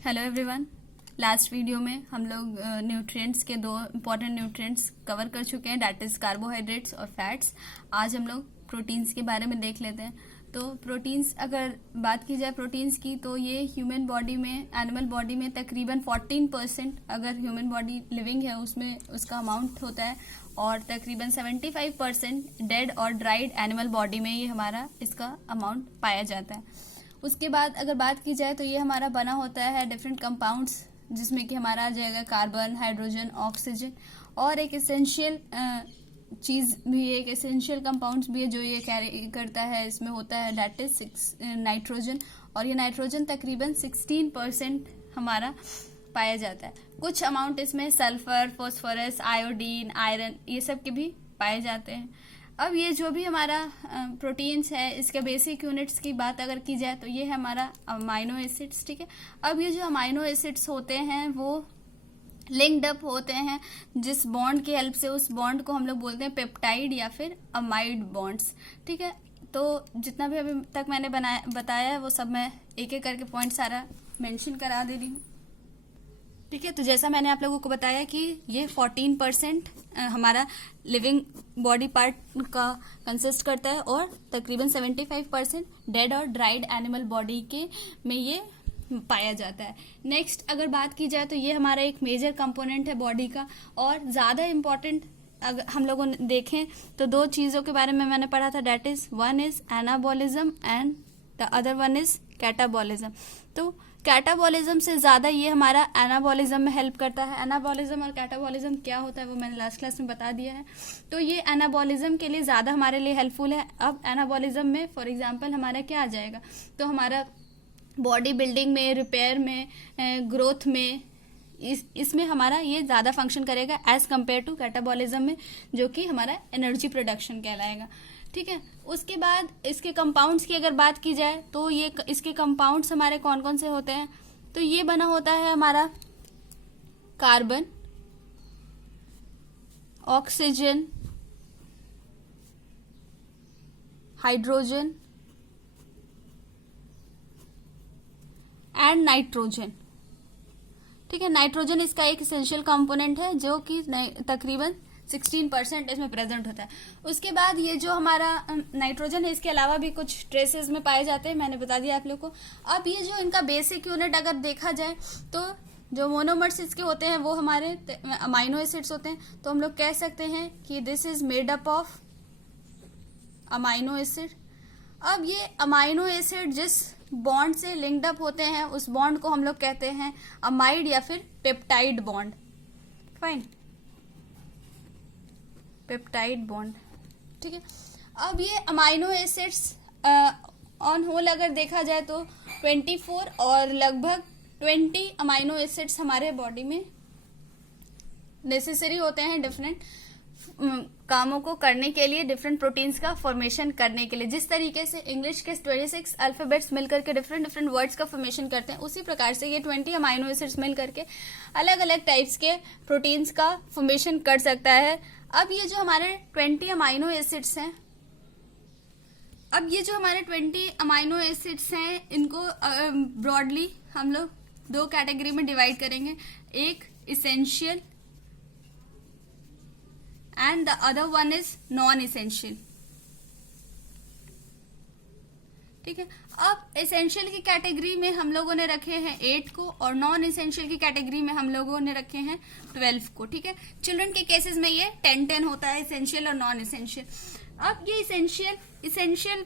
Hello everyone. Last video में हम लोग न्यूट्रिएंट्स के दो इंपॉर्टेंट न्यूट्रिएंट्स कवर कर चुके हैं, दैट इज कार्बोहाइड्रेट्स और फैट्स। आज हम लोग प्रोटीन्स के बारे में देख लेते हैं। तो प्रोटीन्स, अगर बात की जाए प्रोटीन्स की, तो ये ह्यूमन बॉडी में, एनिमल बॉडी में तकरीबन 14% अगर ह्यूमन बॉडी लिविंग है उसमें उसका अमाउंट होता है, और तकरीबन 75% डेड और ड्राइड एनिमल बॉडी में ये हमारा इसका अमाउंट पाया जाता है। उसके बाद अगर बात की जाए तो ये हमारा बना होता है डिफरेंट कंपाउंड्स, जिसमें कि हमारा आ जाएगा कार्बन, हाइड्रोजन, ऑक्सीजन, और एक इसेंशियल चीज़ भी, एक इसेंशियल कंपाउंड्स भी है जो ये कैरी करता है, इसमें होता है, दैट इज नाइट्रोजन। और ये नाइट्रोजन तकरीबन 16% हमारा पाया जाता है। कुछ अमाउंट इसमें सल्फर, फॉस्फोरस, आयोडीन, आयरन, ये सब के भी पाए जाते हैं। अब ये जो भी हमारा प्रोटीन्स है, इसके बेसिक यूनिट्स की बात अगर की जाए तो ये है हमारा अमाइनो एसिड्स, ठीक है। अब ये जो अमाइनो एसिड्स होते हैं वो लिंक्ड अप होते हैं जिस बॉन्ड की हेल्प से, उस बॉन्ड को हम लोग बोलते हैं पेप्टाइड या फिर अमाइड बॉन्ड्स, ठीक है। तो जितना भी अभी तक मैंने बताया है वो सब मैं एक एक करके पॉइंट सारा मेंशन करा दे रही हूँ, ठीक है। तो जैसा मैंने आप लोगों को बताया कि ये 14% हमारा लिविंग बॉडी पार्ट का कंसिस्ट करता है, और तकरीबन 75% डेड और ड्राइड एनिमल बॉडी के में ये पाया जाता है। नेक्स्ट अगर बात की जाए तो ये हमारा एक मेजर कंपोनेंट है बॉडी का, और ज़्यादा इम्पॉर्टेंट अगर हम लोगों ने देखें तो दो चीज़ों के बारे में मैंने पढ़ा था, that is one is anabolism and the other one is catabolism. तो कैटाबॉलिज्म से ज़्यादा ये हमारा एनाबॉलिज्म में हेल्प करता है। एनाबॉलिज्म और कैटाबॉलिज्म क्या होता है वो मैंने लास्ट क्लास में बता दिया है। तो ये एनाबॉलिज्म के लिए ज़्यादा हमारे लिए हेल्पफुल है। अब एनाबॉलिज्म में फॉर एग्जांपल हमारा क्या आ जाएगा, तो हमारा बॉडी बिल्डिंग में, रिपेयर में, ग्रोथ में, इसमें हमारा ये ज़्यादा फंक्शन करेगा एज कम्पेयर टू कैटाबॉलिज्म में, जो कि हमारा एनर्जी प्रोडक्शन कहलाएगा, ठीक है। उसके बाद इसके कंपाउंड्स की अगर बात की जाए तो ये इसके कंपाउंड्स हमारे कौन कौन से होते हैं, तो ये बना होता है हमारा carbon, oxygen, hydrogen and nitrogen, ठीक है। नाइट्रोजन इसका एक इसेंशियल कंपोनेंट है जो कि तकरीबन 16% इसमें प्रेजेंट होता है। उसके बाद ये जो हमारा नाइट्रोजन है, इसके अलावा भी कुछ ट्रेसेस में पाए जाते हैं, मैंने बता दिया आप लोग को। अब ये जो इनका बेसिक यूनिट अगर देखा जाए तो जो मोनोमर्स इसके होते हैं वो हमारे अमाइनो एसिड्स होते हैं। तो हम लोग कह सकते हैं कि this is made up of amino acid. अब ये अमाइनो एसिड जिस बॉन्ड से लिंक्ड अप होते हैं उस बॉन्ड को हम लोग कहते हैं अमाइड या फिर peptide bond, fine, peptide bond, ठीक है। अब ये अमाइनो एसिड्स ऑन होल अगर देखा जाए तो 24 और लगभग 20 अमाइनो एसिड्स हमारे बॉडी में नेसेसरी होते हैं डिफरेंट कामों को करने के लिए, डिफरेंट प्रोटीन्स का फॉर्मेशन करने के लिए। जिस तरीके से इंग्लिश के 26 अल्फाबेट्स मिलकर के डिफरेंट वर्ड्स का फॉर्मेशन करते हैं, उसी प्रकार से ये 20 अमाइनो एसिड्स मिलकर के अलग अलग टाइप्स के प्रोटीन्स का फॉर्मेशन कर सकता है। अब ये जो हमारे 20 अमाइनो एसिड्स हैं, अब ये जो हमारे 20 अमाइनो एसिड्स हैं, इनको ब्रॉडली हम लोग दो कैटेगरी में डिवाइड करेंगे, एक essential and the other one is non essential, ठीक है। अब इसेंशियल की कैटेगरी में हम लोगों ने रखे हैं 8 को, और नॉन इसेंशियल की कैटेगरी में हम लोगों ने रखे हैं 12 को, ठीक है। चिल्ड्रन के केसेस में ये 10-10 होता है, इसेंशियल और नॉन इसेंशियल। अब ये इसेंशियल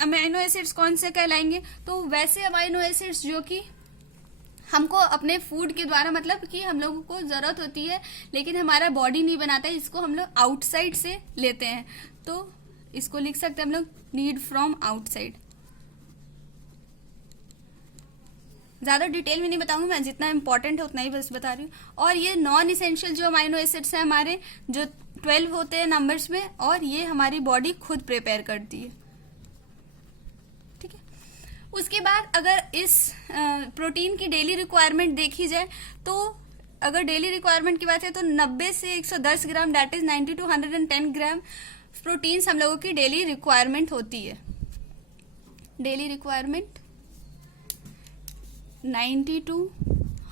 अमाइनो एसिड्स कौन से कहलाएंगे, तो वैसे अमाइनो एसिड्स जो कि हमको अपने फूड के द्वारा, मतलब कि हम लोगों को जरूरत होती है लेकिन हमारा बॉडी नहीं बनाता है, इसको हम लोग आउटसाइड से लेते हैं। तो इसको लिख सकते हैं हम लोग नीड फ्रॉम आउटसाइड। ज्यादा डिटेल में नहीं बताऊंगी मैं, जितना इंपॉर्टेंट है उतना ही बस बता रही हूँ। और ये नॉन इसेंशियल जो अमाइनो एसिड्स है हमारे, जो 12 होते हैं नंबर्स में, और ये हमारी बॉडी खुद प्रिपेयर करती है, ठीक है। उसके बाद अगर इस प्रोटीन की डेली रिक्वायरमेंट देखी जाए तो अगर डेली रिक्वायरमेंट की बात है तो 90 से 110 gram, that is 90 to 110 gram proteins हम लोगों की डेली रिक्वायरमेंट होती है। Daily requirement 90 to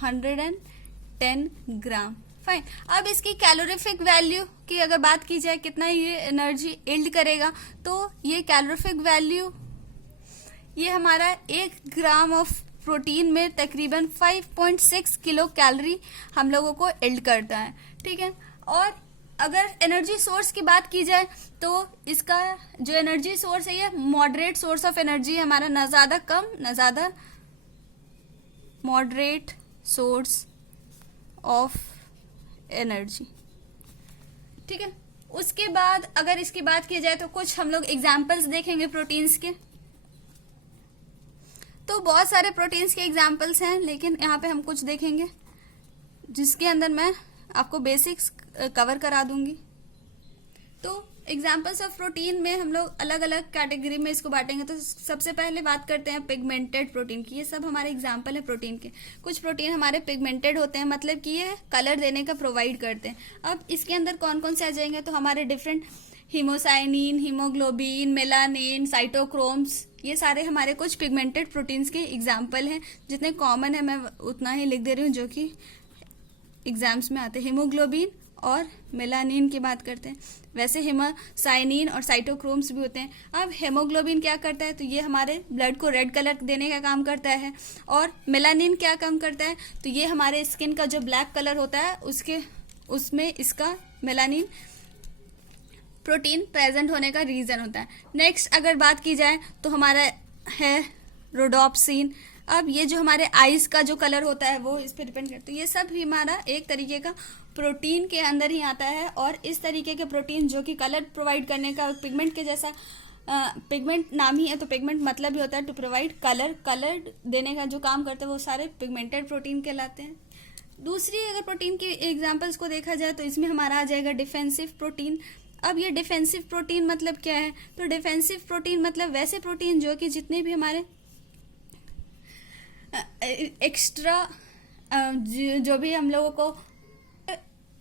110 gram. Fine. अब इसकी कैलोरीफिक वैल्यू की अगर बात की जाए कितना ये एनर्जी इल्ड करेगा, तो ये कैलोरीफिक वैल्यू ये हमारा 1 ग्राम ऑफ प्रोटीन में तकरीबन 5.6 किलो कैलोरी हम लोगों को इल्ड करता है। ठीक है। और अगर एनर्जी सोर्स की बात की जाए तो इसका जो एनर्जी सोर्स है ये मॉडरेट सोर्स ऑफ एनर्जी है हमारा, ना ज्यादा कम ना ज्यादा, मॉडरेट सोर्स ऑफ एनर्जी। ठीक है। उसके बाद अगर इसकी बात की जाए तो कुछ हम लोग एग्जाम्पल्स देखेंगे प्रोटीन्स के। तो बहुत सारे प्रोटीन्स के एग्जाम्पल्स हैं, लेकिन यहाँ पे हम कुछ देखेंगे जिसके अंदर मैं आपको बेसिक्स कवर करा दूंगी। तो एग्जाम्पल्स ऑफ प्रोटीन में हम लोग अलग अलग कैटेगरी में इसको बांटेंगे। तो सबसे पहले बात करते हैं पिगमेंटेड प्रोटीन की। ये सब हमारे एग्जाम्पल है प्रोटीन के। कुछ प्रोटीन हमारे पिगमेंटेड होते हैं, मतलब कि ये कलर देने का प्रोवाइड करते हैं। अब इसके अंदर कौन कौन से आ जाएंगे, तो हमारे different haemocyanin, haemoglobin, melanin, cytochromes, ये सारे हमारे कुछ पिगमेंटेड प्रोटीन्स के एग्जाम्पल हैं। जितने कॉमन है मैं उतना ही लिख दे रही हूँ जो कि एग्जाम्स में आते हैं। हीमोग्लोबिन और मेलानिन की बात करते हैं। वैसे हीमोसाइनिन और साइटोक्रोम्स भी होते हैं। अब हेमोग्लोबिन क्या करता है, तो ये हमारे ब्लड को रेड कलर देने का काम करता है। और मेलानिन क्या काम करता है, तो ये हमारे स्किन का जो ब्लैक कलर होता है उसमें इसका मेलानिन प्रोटीन प्रेजेंट होने का रीजन होता है। नेक्स्ट अगर बात की जाए तो हमारा है रोडोप्सिन। अब ये जो हमारे आईज का जो कलर होता है वो इस पर डिपेंड करता है। ये सब भी हमारा एक तरीके का प्रोटीन के अंदर ही आता है। और इस तरीके के प्रोटीन जो कि कलर प्रोवाइड करने का, पिगमेंट के जैसा, पिगमेंट नाम ही है तो पिगमेंट मतलब ही होता है टू प्रोवाइड कलर, कलर देने का जो काम करते हैं वो सारे पिगमेंटेड प्रोटीन कहलाते हैं। दूसरी अगर प्रोटीन की एग्जाम्पल्स को देखा जाए तो इसमें हमारा आ जाएगा डिफेंसिव प्रोटीन। अब ये डिफेंसिव प्रोटीन मतलब क्या है, तो डिफेंसिव प्रोटीन मतलब वैसे प्रोटीन जो कि जितने भी हमारे एक्स्ट्रा जो भी हम लोगों को,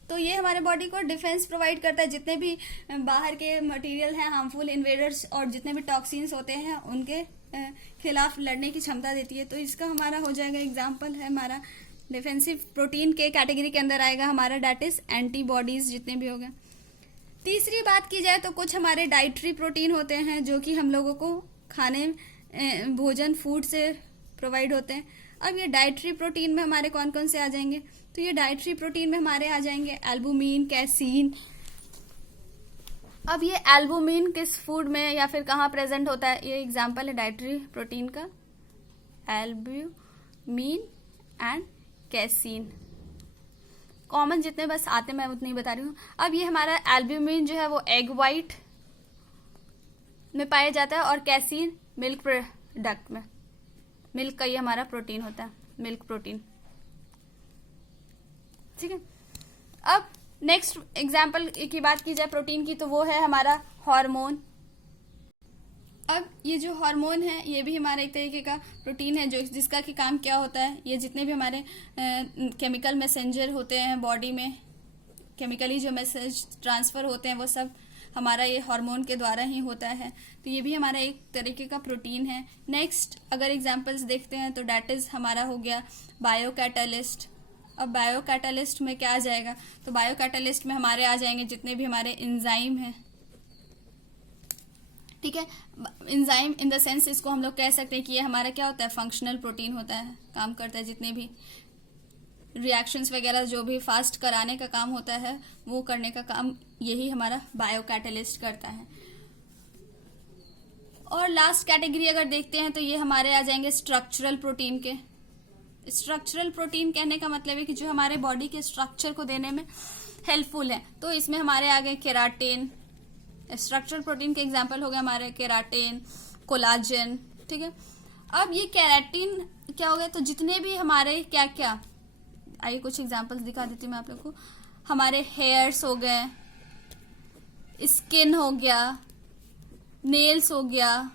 तो ये हमारे बॉडी को डिफेंस प्रोवाइड करता है। जितने भी बाहर के मटेरियल हैं, हार्मफुल इन्वेडर्स और जितने भी टॉक्सिन्स होते हैं उनके खिलाफ लड़ने की क्षमता देती है। तो इसका हमारा हो जाएगा एग्जाम्पल है हमारा डिफेंसिव प्रोटीन के कैटेगरी के अंदर आएगा हमारा डेट इज एंटीबॉडीज जितने भी हो गए। तीसरी बात की जाए तो कुछ हमारे डाइटरी प्रोटीन होते हैं जो कि हम लोगों को खाने भोजन फूड से प्रोवाइड होते हैं। अब ये डाइटरी प्रोटीन में हमारे कौन कौन से आ जाएंगे, तो ये डाइटरी प्रोटीन में हमारे आ जाएंगे एल्बुमिन, कैसीन। अब ये एल्बुमिन किस फूड में या फिर कहाँ प्रेजेंट होता है, ये एग्जांपल है डाइटरी प्रोटीन का, एल्बुमिन एंड कैसीन। कॉमन जितने बस आते मैं उतने ही बता रही हूँ। अब ये हमारा एल्ब्यूमिन जो है वो एग वाइट में पाया जाता है और कैसीन मिल्क प्रोडक्ट में, मिल्क का ये हमारा प्रोटीन होता है, मिल्क प्रोटीन। ठीक है। अब नेक्स्ट एग्जाम्पल की बात की जाए प्रोटीन की तो वो है हमारा हार्मोन। अब ये जो हार्मोन है ये भी हमारा एक तरीके का प्रोटीन है जो जिसका कि काम क्या होता है, ये जितने भी हमारे केमिकल मैसेंजर होते हैं बॉडी में, केमिकली जो मैसेज ट्रांसफर होते हैं वो सब हमारा ये हार्मोन के द्वारा ही होता है। तो ये भी हमारा एक तरीके का प्रोटीन है। नेक्स्ट अगर एग्जांपल्स देखते हैं तो डेट इज हमारा हो गया बायो कैटालिस्ट। अब बायो कैटालिस्ट में क्या आ जाएगा, तो बायो कैटालिस्ट में हमारे आ जाएंगे जितने भी हमारे एंजाइम हैं। ठीक है। एंजाइम इन द सेंस इसको हम लोग कह सकते हैं कि ये हमारा क्या होता है, फंक्शनल प्रोटीन होता है, काम करता है। जितने भी रिएक्शंस वगैरह जो भी फास्ट कराने का काम होता है वो करने का काम यही हमारा बायो कैटालिस्ट करता है। और लास्ट कैटेगरी अगर देखते हैं तो ये हमारे आ जाएंगे स्ट्रक्चरल प्रोटीन के। स्ट्रक्चरल प्रोटीन कहने का मतलब है कि जो हमारे बॉडी के स्ट्रक्चर को देने में हेल्पफुल है। तो इसमें हमारे आ गए केराटिन, स्ट्रक्चरल प्रोटीन के एग्जाम्पल हो गए हमारे केराटिन, कोलाजन। ठीक है। अब ये केराटिन क्या हो गया, तो जितने भी हमारे क्या क्या, आइए कुछ एग्जाम्पल्स दिखा देती हूँ मैं आप लोग को। हमारे हेयर्स हो गए, स्किन हो गया, नेल्स हो गया,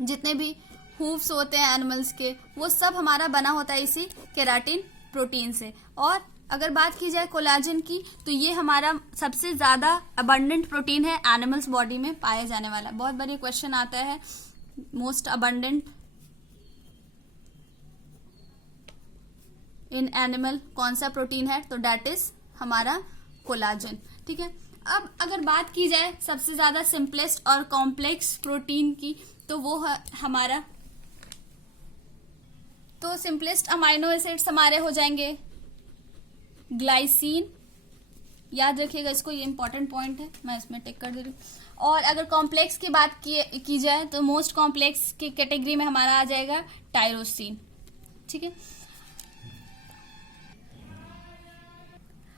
जितने भी हूफ्स होते हैं एनिमल्स के वो सब हमारा बना होता है इसी केराटिन प्रोटीन से। और अगर बात की जाए कोलाजन की तो ये हमारा सबसे ज्यादा अबंडेंट प्रोटीन है एनिमल्स बॉडी में पाया जाने वाला। बहुत बार ये क्वेश्चन आता है मोस्ट अबंडेंट इन एनिमल कौन सा प्रोटीन है, तो डेट इज हमारा कोलाजन। ठीक है, अब अगर बात की जाए सबसे ज्यादा सिंपलेस्ट और कॉम्प्लेक्स प्रोटीन की, तो वो है हमारा, तो सिंपलेस्ट अमाइनो एसिड्स हमारे हो जाएंगे ग्लाइसिन, याद रखिएगा इसको, ये इंपॉर्टेंट पॉइंट है, मैं इसमें टिक कर दे रही हूँ। और अगर कॉम्प्लेक्स की बात की जाए तो मोस्ट कॉम्प्लेक्स की कैटेगरी में हमारा आ जाएगा टायरोसिन। ठीक है,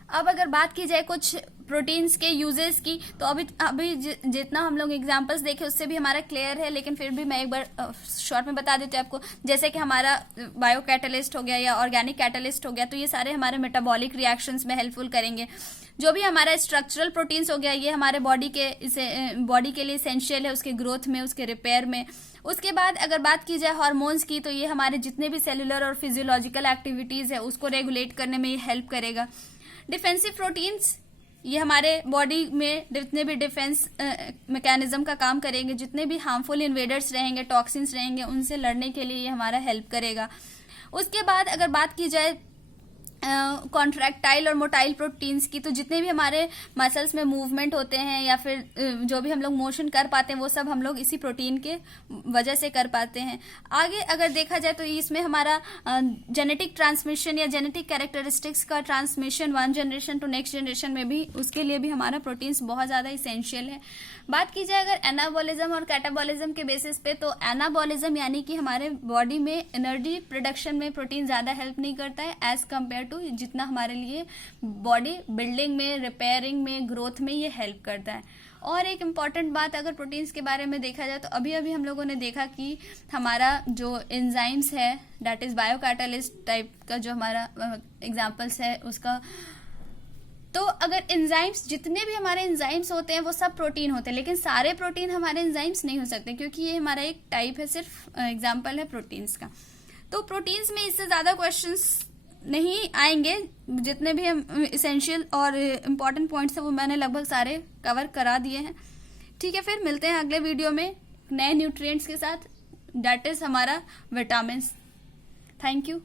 अब अगर बात की जाए कुछ प्रोटीन्स के यूजेस की, तो अभी जितना हम लोग एग्जांपल्स देखे उससे भी हमारा क्लियर है, लेकिन फिर भी मैं एक बार शॉर्ट में बता देती हूँ आपको। जैसे कि हमारा बायो कैटलिस्ट हो गया या ऑर्गेनिक कैटलिस्ट हो गया, तो ये सारे हमारे मेटाबॉलिक रिएक्शंस में हेल्पफुल करेंगे। जो भी हमारा स्ट्रक्चरल प्रोटीन्स हो गया, ये हमारे बॉडी के लिए इसेंशियल है, उसके ग्रोथ में, उसके रिपेयर में। उसके बाद अगर बात की जाए हार्मोन्स की, तो ये हमारे जितने भी सेलुलर और फिजियोलॉजिकल एक्टिविटीज है उसको रेगुलेट करने में ये हेल्प करेगा। डिफेंसिव प्रोटीन्स, ये हमारे बॉडी में जितने भी डिफेंस मैकेनिज्म का काम करेंगे, जितने भी हार्मफुल इन्वेडर्स रहेंगे, टॉक्सिन्स रहेंगे, उनसे लड़ने के लिए ये हमारा हेल्प करेगा। उसके बाद अगर बात की जाए कॉन्ट्रैक्टाइल और मोटाइल प्रोटीन्स की, तो जितने भी हमारे मसल्स में मूवमेंट होते हैं या फिर जो भी हम लोग मोशन कर पाते हैं, वो सब हम लोग इसी प्रोटीन के वजह से कर पाते हैं। आगे अगर देखा जाए तो इसमें हमारा जेनेटिक ट्रांसमिशन या जेनेटिक कैरेक्टरिस्टिक्स का transmission one generation to next generation में भी, उसके लिए भी हमारा प्रोटीन्स बहुत ज़्यादा इसेंशियल है। बात की जाए अगर एनाबॉलिज्म और कैटाबॉलिज्म के बेसिस पे, तो एनाबॉलिज्म यानी कि हमारे बॉडी में एनर्जी प्रोडक्शन में प्रोटीन ज़्यादा हेल्प नहीं करता है एज कम्पेयर टू जितना हमारे लिए बॉडी बिल्डिंग में, रिपेयरिंग में, ग्रोथ में ये हेल्प करता है। और एक इम्पॉर्टेंट बात अगर प्रोटीन्स के बारे में देखा जाए, तो अभी अभी हम लोगों ने देखा कि हमारा जो एंजाइम्स है, दैट इज बायोकैटालिस्ट टाइप का जो हमारा एग्जाम्पल्स है उसका, तो अगर एंजाइम्स, जितने भी हमारे एंजाइम्स होते हैं वो सब प्रोटीन होते हैं, लेकिन सारे प्रोटीन हमारे एंजाइम्स नहीं हो सकते, क्योंकि ये हमारा एक टाइप है, सिर्फ एग्जाम्पल है प्रोटीन्स का। तो प्रोटीन्स में इससे ज़्यादा क्वेश्चंस नहीं आएंगे, जितने भी हम इसेंशियल और इम्पॉर्टेंट पॉइंट्स हैं वो मैंने लगभग सारे कवर करा दिए हैं। ठीक है, फिर मिलते हैं अगले वीडियो में नए न्यूट्रिएंट्स के साथ, दैट इज हमारा विटामिन्स। Thank you.